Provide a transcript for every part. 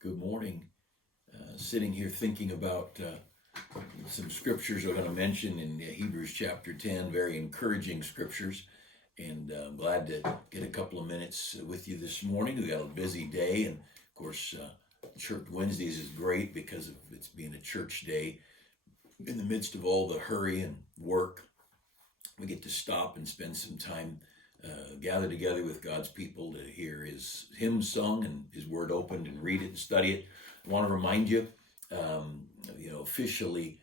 Good morning. Sitting here thinking about some scriptures I'm going to mention in Hebrews chapter 10, very encouraging scriptures. And I'm glad to get a couple of minutes with you this morning. We got a busy day, and of course, Church Wednesdays is great because of it's being a church day. In the midst of all the hurry and work, we get to stop and spend some time gather together with God's people to hear His hymns sung and His Word opened and read it and study it. I want to remind you, officially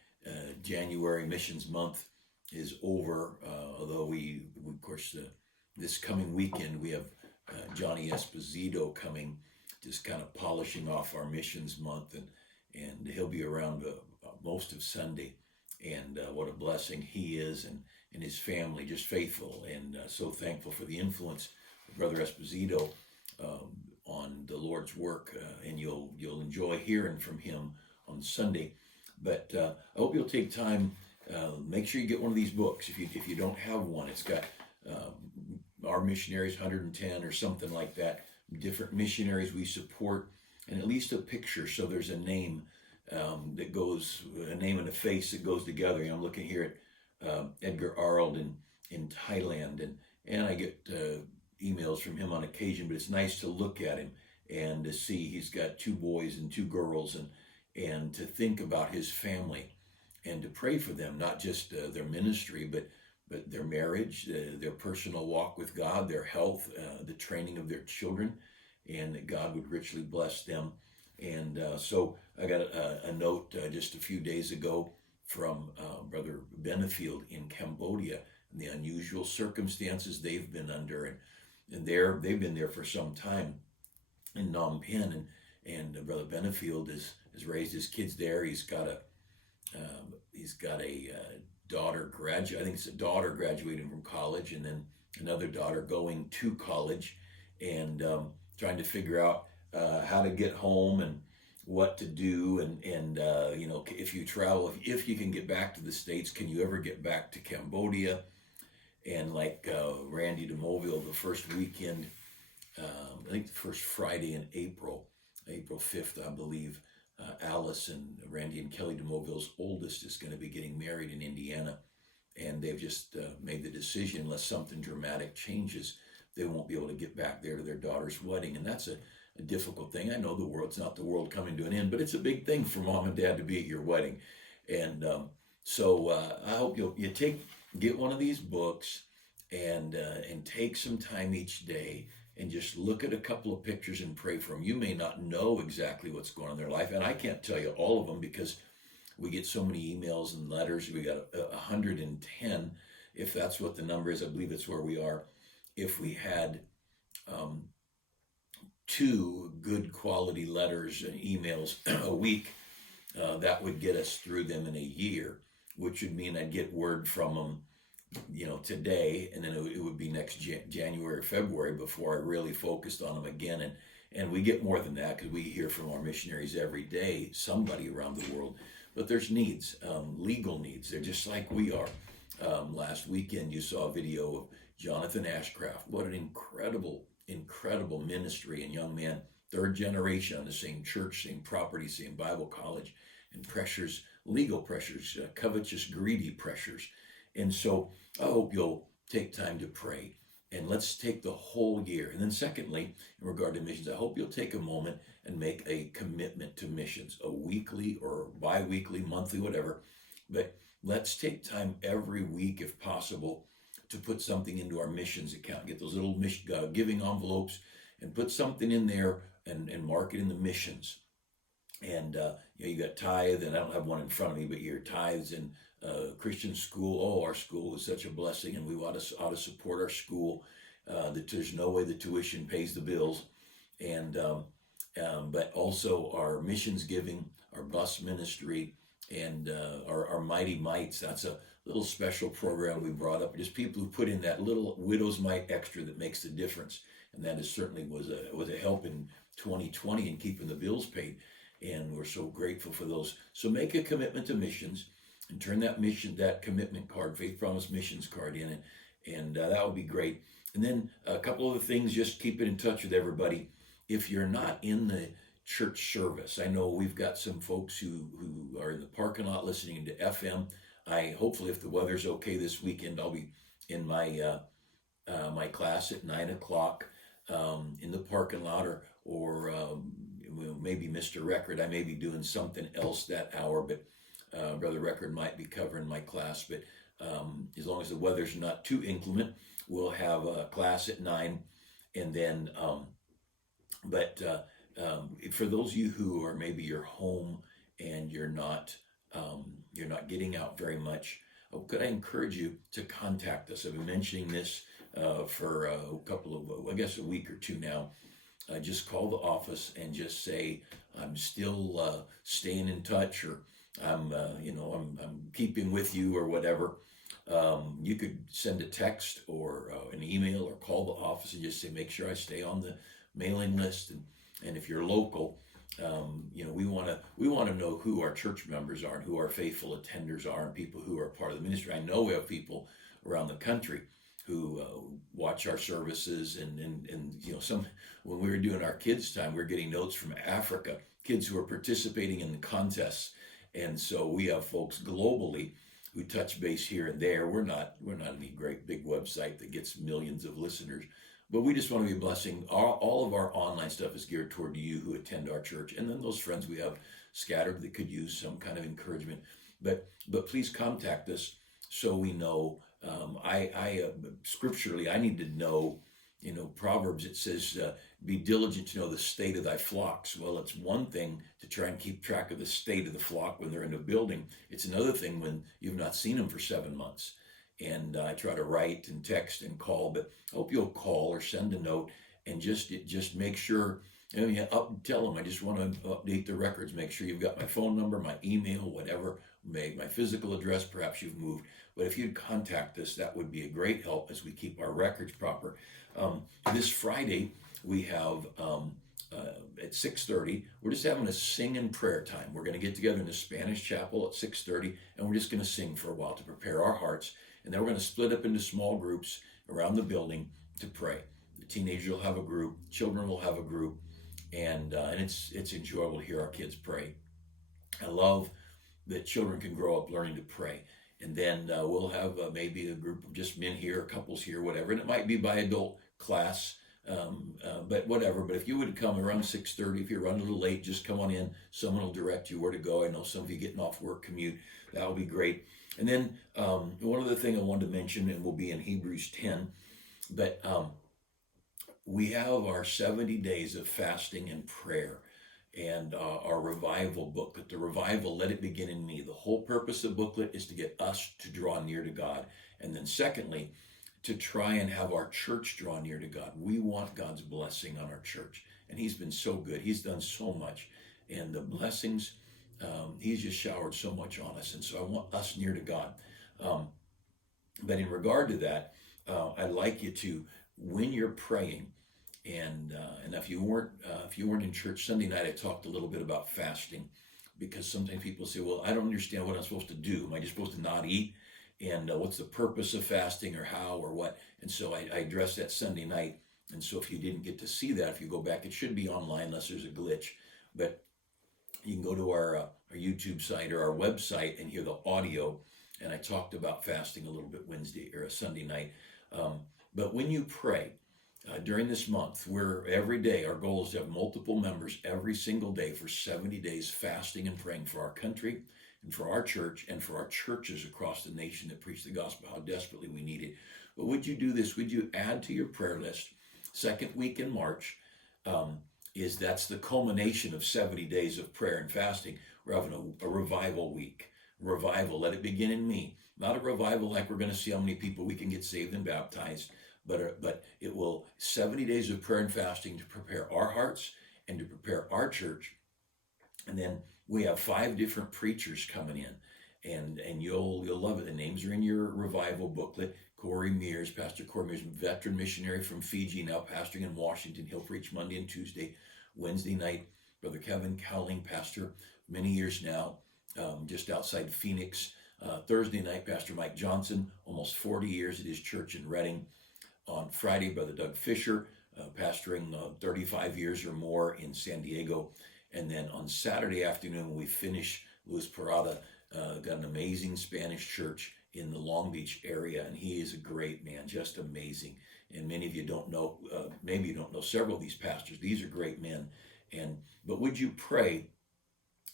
January Missions Month is over. Although we of course, this coming weekend we have Johnny Esposito coming, just kind of polishing off our Missions Month, and he'll be around most of Sunday. And what a blessing he is, and his family, just faithful, and so thankful for the influence of Brother Esposito on the Lord's work, and you'll enjoy hearing from him on Sunday. But I hope you'll take time. Make sure you get one of these books. If you don't have one, it's got our missionaries 110 or something like that. Different missionaries we support, and at least a picture, so there's a name that goes, a name and a face that goes together. I'm looking here at Edgar Arnold in Thailand, and I get emails from him on occasion, but it's nice to look at him and to see he's got 2 boys and 2 girls, and to think about his family and to pray for them, not just their ministry, but their marriage, their personal walk with God, their health, the training of their children, and that God would richly bless them. And so I got a note just a few days ago from Brother Benefield in Cambodia, and the unusual circumstances they've been under, and they've been there for some time in Phnom Penh, and Brother Benefield has raised his kids there. He's got a daughter I think it's a daughter graduating from college, and then another daughter going to college, and trying to figure out how to get home and what to do, and if you travel, if you can get back to the States, can you ever get back to Cambodia? And like Randy de Mobile, the first weekend, I think the first Friday in April 5th, I believe, Alice and Randy and Kelly de Mobile's oldest is going to be getting married in Indiana, and they've just made the decision, unless something dramatic changes, they won't be able to get back there to their daughter's wedding. And that's a difficult thing. I know it's not the world coming to an end, but it's a big thing for mom and dad to be at your wedding. And so I hope you get one of these books and take some time each day and just look at a couple of pictures and pray for them. You may not know exactly what's going on in their life, and I can't tell you all of them because we get so many emails and letters. We got 110, if that's what the number is. I believe it's where we are. If we had 2 good quality letters and emails a week, that would get us through them in a year, which would mean I'd get word from them, today, and then it would be next January or February before I really focused on them again. And we get more than that because we hear from our missionaries every day, somebody around the world. But there's needs, legal needs. They're just like we are. Last weekend you saw a video of Jonathan Ashcraft. What an incredible ministry, and young man, 3rd generation on the same church, same property, same Bible college, and legal pressures, covetous, greedy pressures. And so I hope you'll take time to pray, and let's take the whole year. And then secondly, in regard to missions, I hope you'll take a moment and make a commitment to missions, a weekly or bi-weekly, monthly, whatever. But let's take time every week, if possible, to put something into our missions account. Get those little giving envelopes and put something in there and mark it in the missions. And you got tithe, and I don't have one in front of me, but your tithes and Christian school. Oh, our school is such a blessing, and we ought to support our school. That there's no way the tuition pays the bills, and but also our missions giving, our bus ministry, and our Mighty Mites. That's a little special program we brought up. Just people who put in that little widow's mite extra that makes the difference, and that is certainly was a help in 2020 in keeping the bills paid. And we're so grateful for those. So make a commitment to missions, and turn that commitment card, Faith Promise Missions card in, and that would be great. And then a couple other things, just keep it in touch with everybody. If you're not in the church service. I know we've got some folks who are in the parking lot listening to FM. Hopefully, if the weather's okay this weekend, I'll be in my class at 9 o'clock in the parking lot, or maybe Mr. Record. I may be doing something else that hour, but Brother Record might be covering my class. But as long as the weather's not too inclement, we'll have a class at 9, and then. For those of you who are maybe you're home and you're not getting out very much, could I encourage you to contact us? I've been mentioning this for a couple of, I guess, a week or two now. Just call the office and just say, I'm still staying in touch, or I'm keeping with you, or whatever. You could send a text or an email, or call the office and just say, make sure I stay on the mailing list. And if you're local, we want to know who our church members are and who our faithful attenders are and people who are part of the ministry. I know we have people around the country who watch our services, and some, when we were doing our kids' time, we were getting notes from Africa, kids who are participating in the contests. And so we have folks globally who touch base here and there. We're not any great big website that gets millions of listeners, but we just want to be a blessing. All of our online stuff is geared toward you who attend our church, and then those friends we have scattered that could use some kind of encouragement. But please contact us so we know. Scripturally, I need to know. Proverbs, it says, "Be diligent to know the state of thy flocks." Well, it's one thing to try and keep track of the state of the flock when they're in a building. It's another thing when you've not seen them for 7 months. And I try to write and text and call, but I hope you'll call or send a note and just make sure. Tell them I just want to update the records. Make sure you've got my phone number, my email, whatever, my physical address. Perhaps you've moved, but if you'd contact us, that would be a great help as we keep our records proper. This Friday we have at 6:30. We're just having a sing and prayer time. We're going to get together in the Spanish chapel at 6:30, and we're just going to sing for a while to prepare our hearts. And then we're going to split up into small groups around the building to pray. The teenagers will have a group, children will have a group, and it's enjoyable to hear our kids pray. I love that children can grow up learning to pray. And then we'll have maybe a group of just men here, couples here, whatever. And it might be by adult class, but whatever. But if you would come around 6:30, if you're running a little late, just come on in. Someone will direct you where to go. I know some of you getting off work commute. That will be great. And then one other thing I wanted to mention, and we'll be in Hebrews 10, but we have our 70 days of fasting and prayer, and our revival booklet, the revival, Let It Begin in Me. The whole purpose of the booklet is to get us to draw near to God. And then secondly, to try and have our church draw near to God. We want God's blessing on our church. And he's been so good. He's done so much. And the blessings, he's just showered so much on us. And so I want us near to God. But in regard to that, I'd like you to, when you're praying, and if you weren't in church Sunday night, I talked a little bit about fasting, because sometimes people say, well, I don't understand what I'm supposed to do. Am I just supposed to not eat? And what's the purpose of fasting, or how, or what? And so I addressed that Sunday night. And so if you didn't get to see that, if you go back, it should be online unless there's a glitch. But you can go to our YouTube site or our website and hear the audio. And I talked about fasting a little bit Wednesday or a Sunday night. But when you pray, during this month, every day, our goal is to have multiple members every single day for 70 days fasting and praying for our country and for our church and for our churches across the nation that preach the gospel, how desperately we need it. But would you do this? Would you add to your prayer list, second week in March, that's the culmination of 70 days of prayer and fasting. We're having a revival week. Revival, let it begin in me. Not a revival like we're going to see how many people we can get saved and baptized, but it will 70 days of prayer and fasting to prepare our hearts and to prepare our church. And then we have 5 different preachers coming in, and you'll love it. The names are in your revival booklet. Corey Mears, Pastor Corey Mears, veteran missionary from Fiji, now pastoring in Washington. He'll preach Monday and Tuesday. Wednesday night, Brother Kevin Cowling, pastor many years now, just outside Phoenix. Thursday night, Pastor Mike Johnson, almost 40 years at his church in Redding. On Friday, Brother Doug Fisher, pastoring 35 years or more in San Diego. And then on Saturday afternoon, when we finish, Luis Parada got an amazing Spanish church in the Long Beach area, and he is a great man, just amazing. And many of you don't know, maybe you don't know several of these pastors. These are great men. But would you pray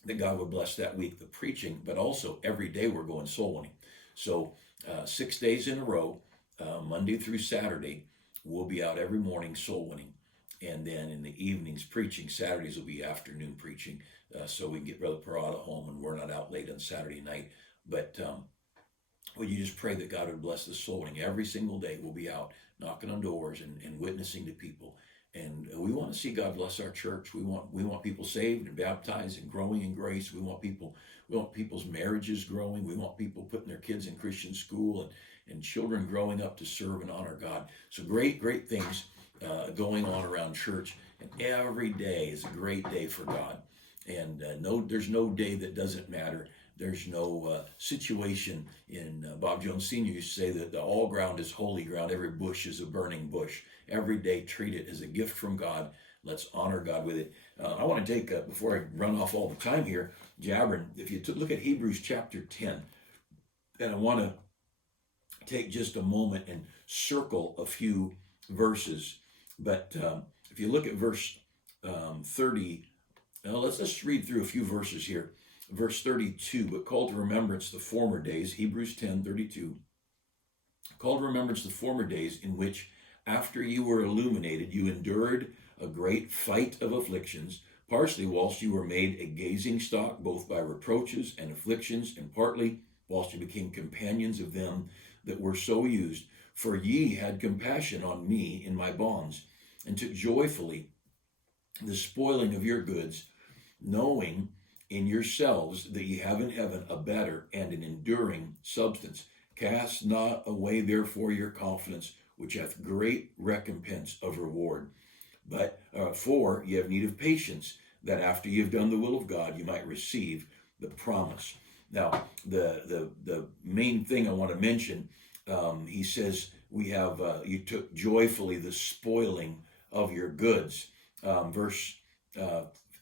that God would bless that week, the preaching, but also every day we're going soul winning. So 6 days in a row, Monday through Saturday, we'll be out every morning soul winning. And then in the evenings preaching. Saturdays will be afternoon preaching, so we can get Brother Parada home and we're not out late on Saturday night. But would you just pray that God would bless the soul winning? Every single day we'll be out knocking on doors and witnessing to people. And we want to see God bless our church. We want people saved and baptized and growing in grace. We want people's marriages growing. We want people putting their kids in Christian school and children growing up to serve and honor God. So great things going on around church. And every day is a great day for God. And there's no day that doesn't matter. There's no situation in Bob Jones Sr. used to say that all ground is holy ground. Every bush is a burning bush. Every day, treat it as a gift from God. Let's honor God with it. I want to take, before I run off all the time here, jabbering, if you look at Hebrews chapter 10, and I want to take just a moment and circle a few verses. But if you look at verse 30, let's just read through a few verses here. Verse 32, but call to remembrance the former days, Hebrews 10:32. Call to remembrance the former days in which, after you were illuminated, you endured a great fight of afflictions, partially whilst you were made a gazing stock, both by reproaches and afflictions, and partly whilst you became companions of them that were so used. For ye had compassion on me in my bonds, and took joyfully the spoiling of your goods, knowing in yourselves that ye have in heaven a better and an enduring substance. Cast not away therefore your confidence, which hath great recompense of reward. But for ye have need of patience, that after ye have done the will of God, you might receive the promise. Now, the main thing I want to mention, he says, we have, you took joyfully the spoiling of your goods. Verse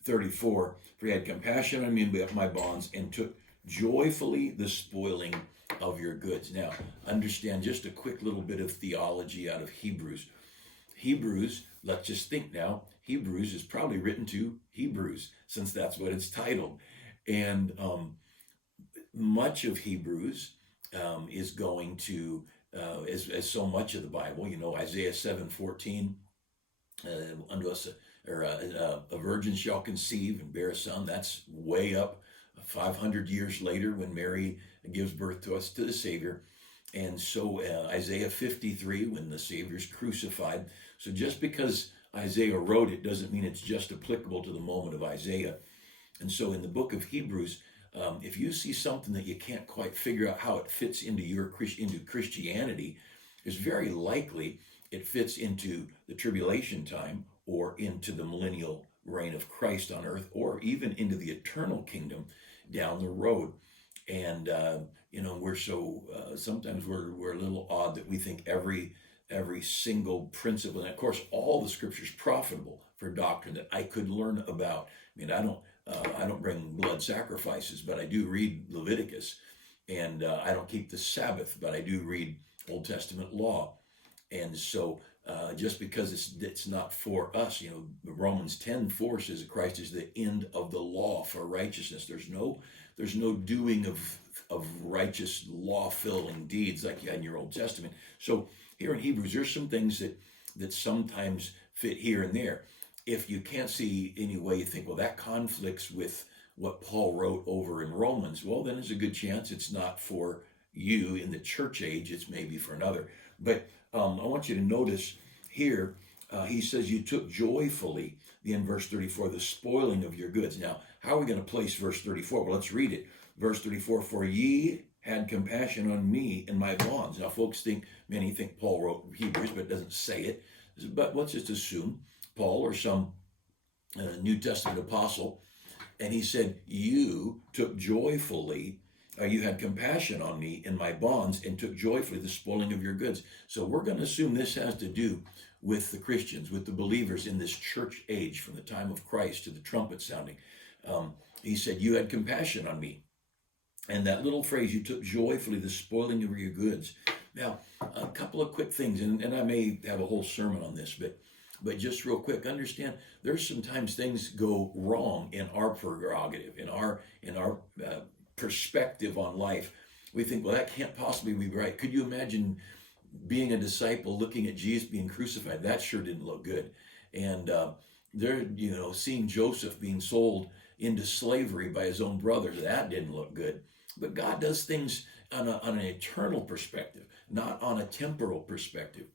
34, for he had compassion on me and my bonds, and took joyfully the spoiling of your goods. Now, understand just a quick little bit of theology out of Hebrews. Hebrews, let's just think now, Hebrews is probably written to Hebrews, since that's what it's titled. And much of Hebrews is going to, as so much of the Bible, Isaiah 7:14, unto us a virgin shall conceive and bear a son. That's way up 500 years later when Mary gives birth to us, to the Savior. And so Isaiah 53, when the Savior's crucified. So just because Isaiah wrote it doesn't mean it's just applicable to the moment of Isaiah. And so in the book of Hebrews, if you see something that you can't quite figure out how it fits into Christianity, it's very likely it fits into the tribulation time, or into the millennial reign of Christ on earth, or even into the eternal kingdom down the road. And we're so sometimes we're a little odd that we think every single principle, and of course all the scriptures profitable for doctrine that I could learn about. I mean, I don't bring blood sacrifices, but I do read Leviticus, and I don't keep the Sabbath, but I do read Old Testament law. And so just because it's not for us, Romans 10:4 says that Christ is the end of the law for righteousness. There's no doing of righteous law-filling deeds like you had in your Old Testament. So here in Hebrews, there's some things that sometimes fit here and there. If you can't see any way you think, well, that conflicts with what Paul wrote over in Romans, well, then there's a good chance it's not for you in the church age. It's maybe for another. But I want you to notice here, he says, you took joyfully, in verse 34, the spoiling of your goods. Now, how are we going to place verse 34? Well, let's read it. Verse 34, for ye had compassion on me in my bonds. Now, many think Paul wrote Hebrews, but it doesn't say it. But let's just assume Paul or some New Testament apostle, and he said, you took joyfully, you had compassion on me in my bonds, and took joyfully the spoiling of your goods. So we're going to assume this has to do with the Christians, with the believers in this church age from the time of Christ to the trumpet sounding. He said, you had compassion on me. And that little phrase, you took joyfully the spoiling of your goods. Now, a couple of quick things, and I may have a whole sermon on this, but just real quick, understand there's sometimes things go wrong in our prerogative, in our perspective on life. We think, well, that can't possibly be right. Could you imagine being a disciple looking at Jesus being crucified? That sure didn't look good. And they're, seeing Joseph being sold into slavery by his own brothers, that didn't look good. But God does things on an eternal perspective, not on a temporal perspective.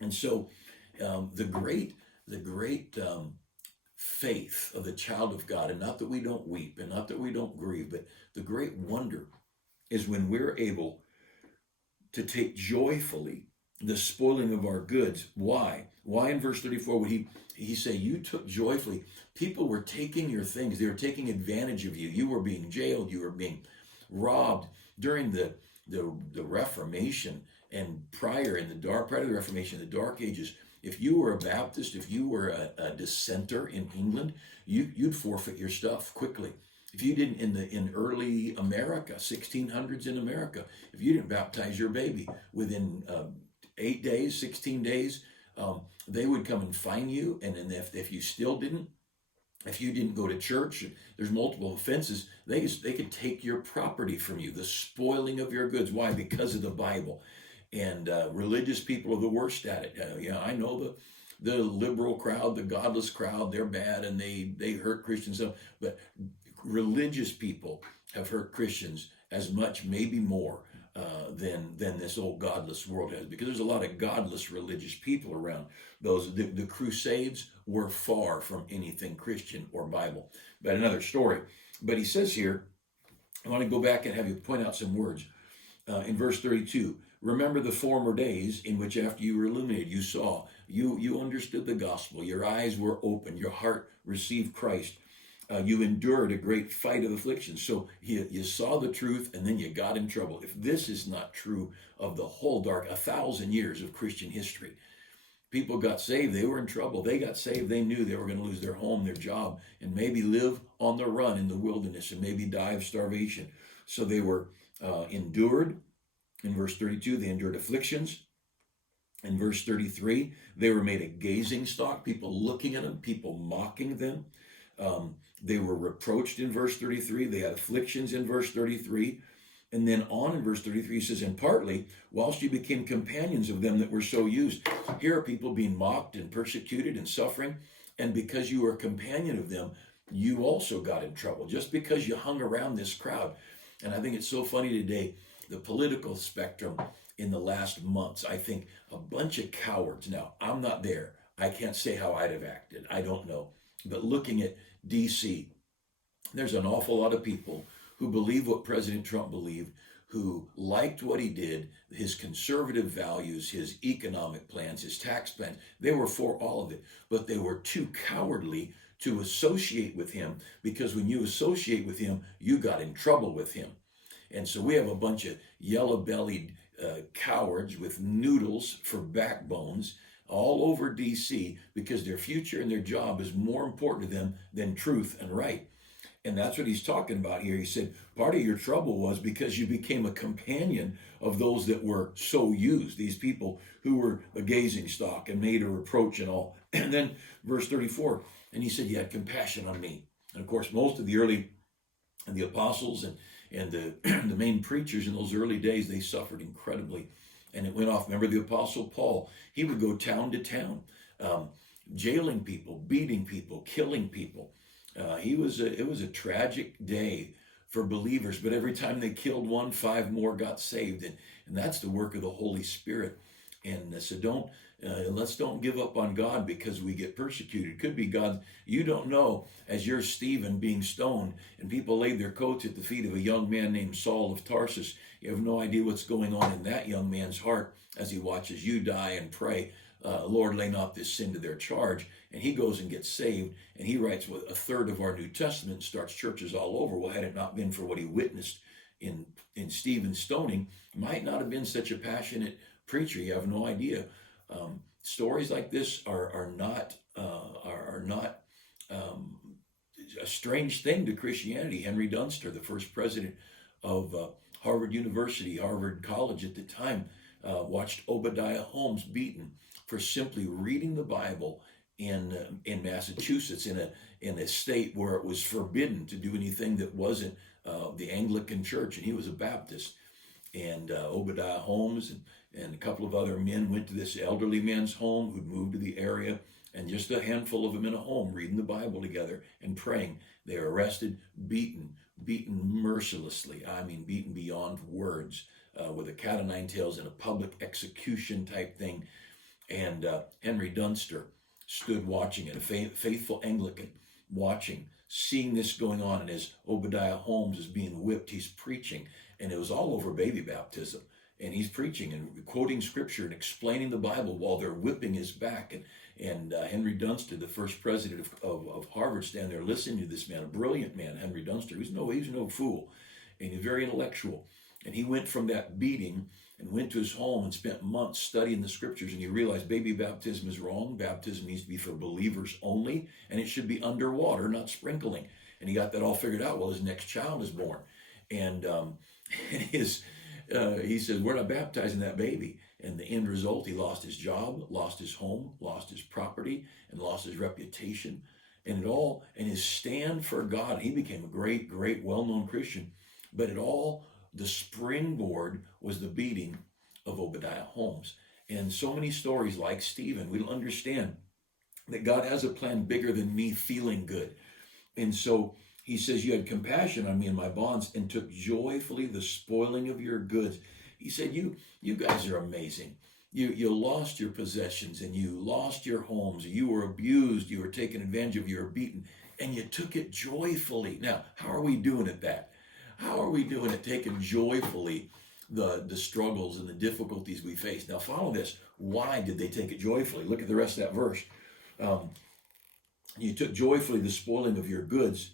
And so the great faith of the child of God, and not that we don't weep and not that we don't grieve, but the great wonder is when we're able to take joyfully the spoiling of our goods. Why? Why in verse 34 would he say, you took joyfully? People were taking your things. They were taking advantage of you. You were being jailed. You were being robbed during the Reformation and prior to the Reformation, the Dark Ages. If you were a Baptist, if you were a dissenter in England, you'd forfeit your stuff quickly. If you didn't, in early America, 1600s in America, if you didn't baptize your baby within 8 days, 16 days, they would come and fine you. And then if you still didn't, if you didn't go to church, there's multiple offenses, they could take your property from you, the spoiling of your goods. Why? Because of the Bible. And religious people are the worst at it. I know the liberal crowd, the godless crowd, they're bad and they hurt Christians. But religious people have hurt Christians as much, maybe more, than this old godless world has, because there's a lot of godless religious people around. The Crusades were far from anything Christian or Bible. But another story. But he says here, I want to go back and have you point out some words. In verse 32, remember the former days in which after you were illuminated, you saw, you understood the gospel, your eyes were open, your heart received Christ. You endured a great fight of affliction. So you saw the truth and then you got in trouble. If this is not true of the whole 1,000 years of Christian history, people got saved, they were in trouble. They got saved, they knew they were going to lose their home, their job, and maybe live on the run in the wilderness and maybe die of starvation. So they were endured. In verse 32, they endured afflictions. In verse 33, they were made a gazing stock, people looking at them, people mocking them. They were reproached in verse 33. They had afflictions in verse 33. And then on in verse 33, he says, and partly, whilst you became companions of them that were so used. Here are people being mocked and persecuted and suffering. And because you were a companion of them, you also got in trouble, just because you hung around this crowd. And I think it's so funny today, the political spectrum in the last months, I think a bunch of cowards. Now, I'm not there. I can't say how I'd have acted. I don't know. But looking at DC, there's an awful lot of people who believe what President Trump believed, who liked what he did, his conservative values, his economic plans, his tax plans. They were for all of it, but they were too cowardly to associate with him, because when you associate with him, you got in trouble with him. And so we have a bunch of yellow-bellied cowards with noodles for backbones all over DC, because their future and their job is more important to them than truth and right. And that's what he's talking about here. He said, part of your trouble was because you became a companion of those that were so used, these people who were a gazing stock and made a reproach and all. And then verse 34, and he said, you had compassion on me. And of course, most of the apostles and the main preachers in those early days, they suffered incredibly. And it went off. Remember the Apostle Paul, he would go town to town, jailing people, beating people, killing people. It was a tragic day for believers, but every time they killed one, 5 more got saved. And that's the work of the Holy Spirit. And so let's don't give up on God because we get persecuted. It could be God. You don't know, as you're Stephen being stoned and people laid their coats at the feet of a young man named Saul of Tarsus. You have no idea what's going on in that young man's heart as he watches you die and pray, Lord, lay not this sin to their charge. And he goes and gets saved, and he writes a third of our New Testament and starts churches all over. Well, had it not been for what he witnessed in Stephen's stoning, might not have been such a passionate preacher. You have no idea. stories like this are not a strange thing to Christianity. Henry Dunster, the first president of Harvard University, Harvard College at the time, watched Obadiah Holmes beaten for simply reading the Bible in Massachusetts, in a state where it was forbidden to do anything that wasn't the Anglican Church, and he was a Baptist. And Obadiah Holmes and a couple of other men went to this elderly man's home who'd moved to the area, and just a handful of them in a home reading the Bible together and praying. They were arrested, beaten mercilessly. I mean, beaten beyond words, with a cat o' nine tails and a public execution type thing. And Henry Dunster stood watching it, a faithful Anglican, watching, seeing this going on. And as Obadiah Holmes is being whipped, he's preaching. And it was all over baby baptism. And he's preaching and quoting scripture and explaining the Bible while they're whipping his back. And Henry Dunster, the first president of Harvard, standing there listening to this man, a brilliant man, Henry Dunster. He was no fool, and he's very intellectual. And he went from that beating and went to his home and spent months studying the scriptures. And he realized baby baptism is wrong. Baptism needs to be for believers only, and it should be underwater, not sprinkling. And he got that all figured out while his next child is born. And he said, we're not baptizing that baby. And the end result, he lost his job, lost his home, lost his property, and lost his reputation. And his stand for God. He became a great, well-known Christian. But the springboard was the beating of Obadiah Holmes. And so many stories like Stephen, we'll understand that God has a plan bigger than me feeling good. And so he says, you had compassion on me and my bonds and took joyfully the spoiling of your goods. He said, you guys are amazing. You lost your possessions and you lost your homes. You were abused. You were taken advantage of. You were beaten. And you took it joyfully. Now, how are we doing at that? How are we doing at taking joyfully the struggles and the difficulties we face? Now, follow this. Why did they take it joyfully? Look at the rest of that verse. You took joyfully the spoiling of your goods.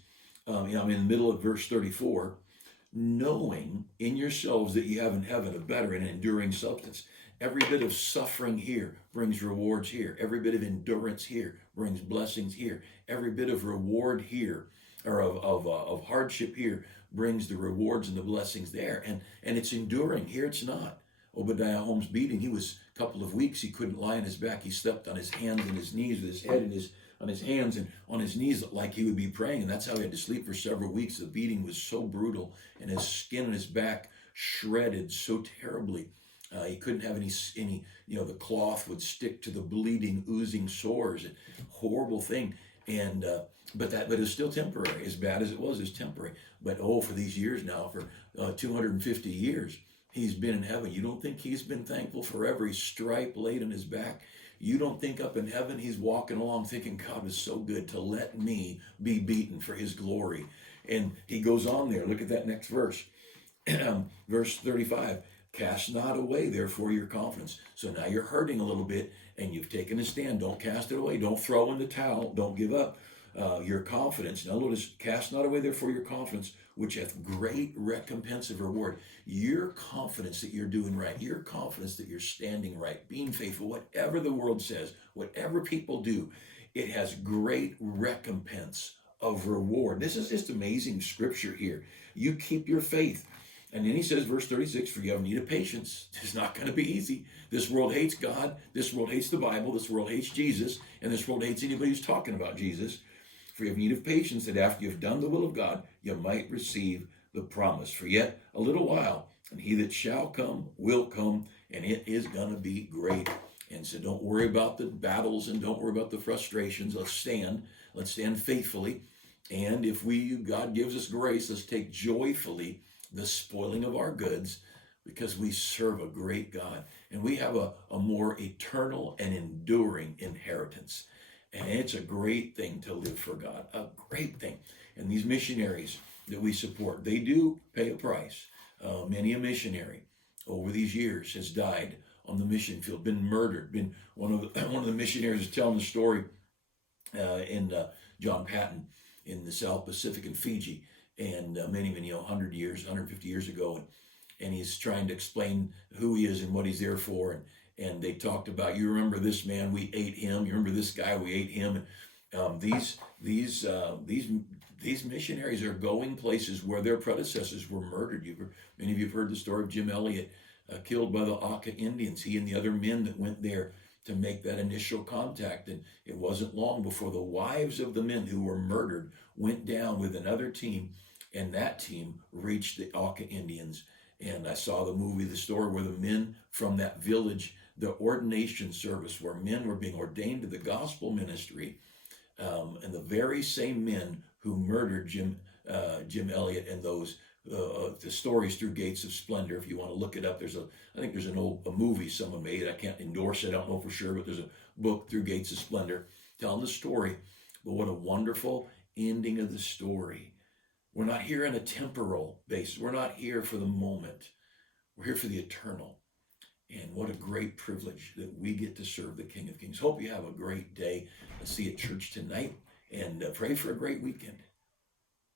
I'm in the middle of verse 34. Knowing in yourselves that you have in heaven a better and enduring substance. Every bit of suffering here brings rewards here. Every bit of endurance here brings blessings here. Every bit of reward here, or of hardship here, brings the rewards and the blessings there. And it's enduring. Here it's not. Obadiah Holmes' beating, he was a couple of weeks, he couldn't lie on his back. He slept on his hands and his knees with his head on his hands and on his knees like he would be praying. And that's how he had to sleep for several weeks. The beating was so brutal, and his skin and his back shredded so terribly. He couldn't have any, the cloth would stick to the bleeding, oozing sores. And horrible thing. And, but it was still temporary. As bad as it was temporary. But for these years now, for 250 years, he's been in heaven. You don't think he's been thankful for every stripe laid on his back? You don't think up in heaven he's walking along thinking, God was so good to let me be beaten for his glory. And he goes on there. Look at that next verse. Verse 35. Cast not away, therefore, your confidence. So now you're hurting a little bit and you've taken a stand. Don't cast it away. Don't throw in the towel. Don't give up your confidence. Now notice, cast not away, therefore, your confidence, which hath great recompense of reward. Your confidence that you're doing right, your confidence that you're standing right, being faithful, whatever the world says, whatever people do, it has great recompense of reward. This is just amazing scripture here. You keep your faith. And then he says, verse 36, for you have need of patience. It's not going to be easy. This world hates God. This world hates the Bible. This world hates Jesus. And this world hates anybody who's talking about Jesus. For you have need of patience, that after you have done the will of God, you might receive the promise. For yet a little while, and he that shall come will come, and it is going to be great. And so don't worry about the battles and don't worry about the frustrations. Let's stand faithfully. And if God gives us grace, let's take joyfully the spoiling of our goods, because we serve a great God. And we have a more eternal and enduring inheritance. And it's a great thing to live for God, a great thing. And these missionaries that we support, they do pay a price. Many a missionary over these years has died on the mission field, been murdered. Been one of the missionaries is telling the story in John Patton in the South Pacific in Fiji, and many 150 years ago, and he's trying to explain who he is and what he's there for, and they talked about, you remember this man, we ate him. You remember this guy, we ate him. These missionaries are going places where their predecessors were murdered. Many of you have heard the story of Jim Elliot, killed by the Auca Indians. He and the other men that went there to make that initial contact, and it wasn't long before the wives of the men who were murdered went down with another team, and that team reached the Auca Indians. And I saw the movie, the story where the men from that village, the ordination service where men were being ordained to the gospel ministry, and the very same men who murdered Jim Elliot and those the stories through Gates of Splendor. If you want to look it up, I think there's a movie someone made. I can't endorse it. I don't know for sure, but there's a book, Through Gates of Splendor, telling the story. But what a wonderful ending of the story. We're not here in a temporal basis. We're not here for the moment. We're here for the eternal. And what a great privilege that we get to serve the King of Kings. Hope you have a great day. See you at church tonight, and pray for a great weekend.